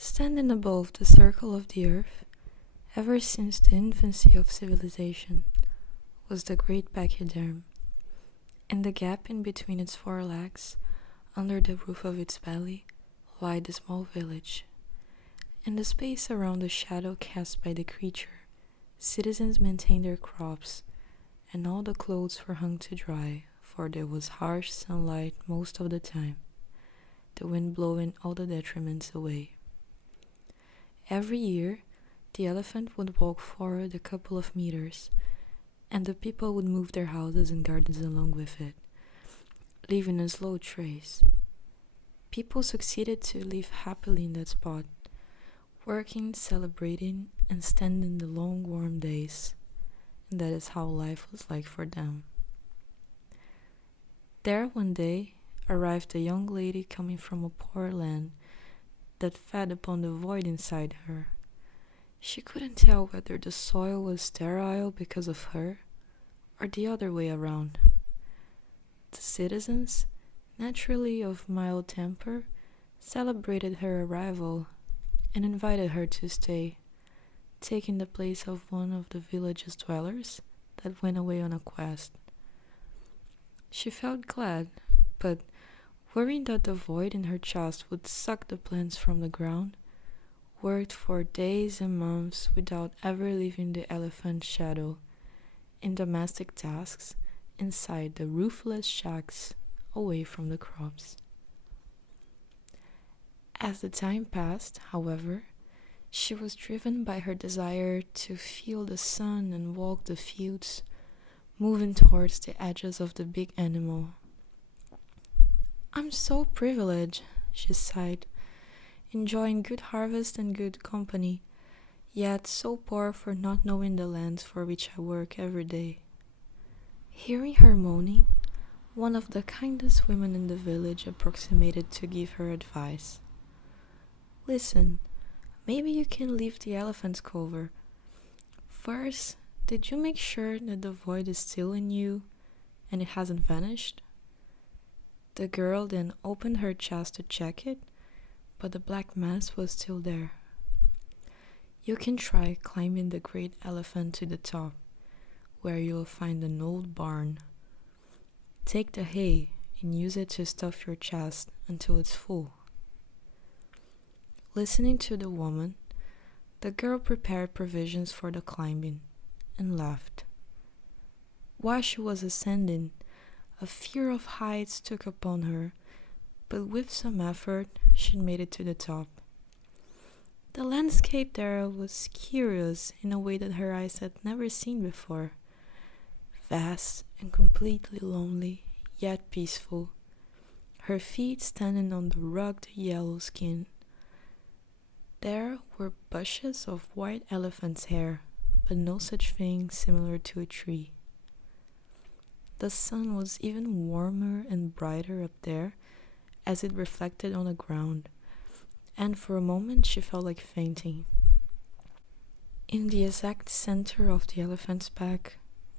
Standing above the circle of the earth, ever since the infancy of civilization, was the great pachyderm. In the gap in between its four legs, under the roof of its belly, lay the small village. In the space around the shadow cast by the creature, citizens maintained their crops, and all the clothes were hung to dry, for there was harsh sunlight most of the time, the wind blowing all the detriments away. Every year, the elephant would walk forward a couple of meters, and the people would move their houses and gardens along with it, leaving a slow trace. People succeeded to live happily in that spot, working, celebrating, and standing the long warm days, and that is how life was like for them. There one day arrived a young lady coming from a poor land that fed upon the void inside her. She couldn't tell whether the soil was sterile because of her or the other way around. The citizens, naturally of mild temper, celebrated her arrival and invited her to stay, taking the place of one of the village's dwellers that went away on a quest. She felt glad, but worrying that the void in her chest would suck the plants from the ground, worked for days and months without ever leaving the elephant's shadow, in domestic tasks inside the roofless shacks away from the crops. As the time passed, however, she was driven by her desire to feel the sun and walk the fields, moving towards the edges of the big animal. "I'm so privileged," she sighed, "enjoying good harvest and good company, yet so poor for not knowing the lands for which I work every day." Hearing her moaning, one of the kindest women in the village approximated to give her advice. "Listen, maybe you can leave the elephant's cover. First, did you make sure that the void is still in you and it hasn't vanished?" The girl then opened her chest to check it, but the black mass was still there. "You can try climbing the great elephant to the top, where you'll find an old barn. Take the hay and use it to stuff your chest until it's full." Listening to the woman, the girl prepared provisions for the climbing and laughed. While she was ascending, a fear of heights took upon her, but with some effort she made it to the top. The landscape there was curious in a way that her eyes had never seen before. Vast and completely lonely, yet peaceful, her feet standing on the rugged yellow skin. There were bushes of white elephant's hair, but no such thing similar to a tree. The sun was even warmer and brighter up there as it reflected on the ground, and for a moment she felt like fainting. In the exact center of the elephant's back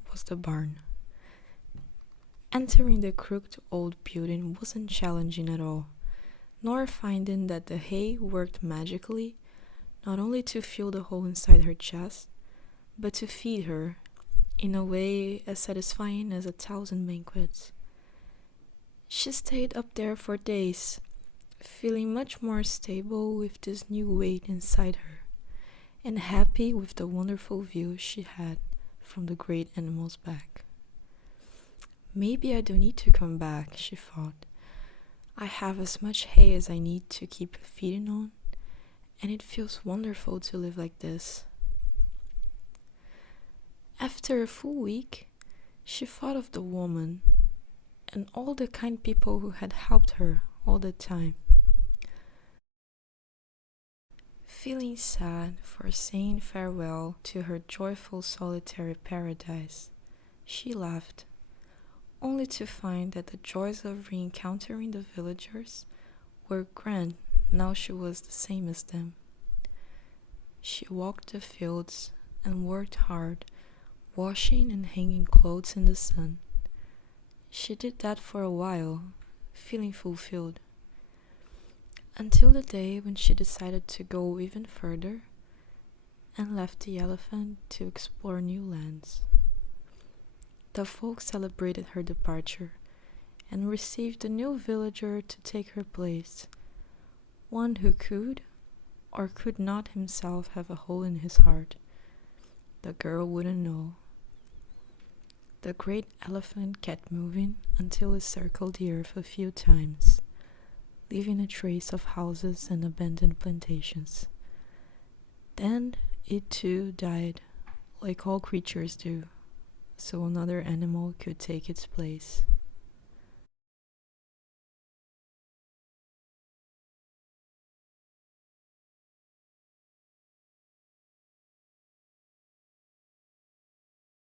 was the barn. Entering the crooked old building wasn't challenging at all, nor finding that the hay worked magically, not only to fill the hole inside her chest, but to feed her in a way as satisfying as 1,000 banquets. She stayed up there for days, feeling much more stable with this new weight inside her, and happy with the wonderful view she had from the great animal's back. "Maybe I don't need to come back," she thought. "I have as much hay as I need to keep feeding on, and it feels wonderful to live like this." After a full week, she thought of the woman and all the kind people who had helped her all the time. Feeling sad for saying farewell to her joyful solitary paradise, she laughed, only to find that the joys of re-encountering the villagers were grand now she was the same as them. She walked the fields and worked hard, washing and hanging clothes in the sun. She did that for a while, feeling fulfilled, Until the day when she decided to go even further and left the elephant to explore new lands. The folk celebrated her departure and received a new villager to take her place, one who could or could not himself have a hole in his heart. The girl wouldn't know. The great elephant kept moving until it circled the earth a few times, leaving a trace of houses and abandoned plantations. Then it too died, like all creatures do, so another animal could take its place.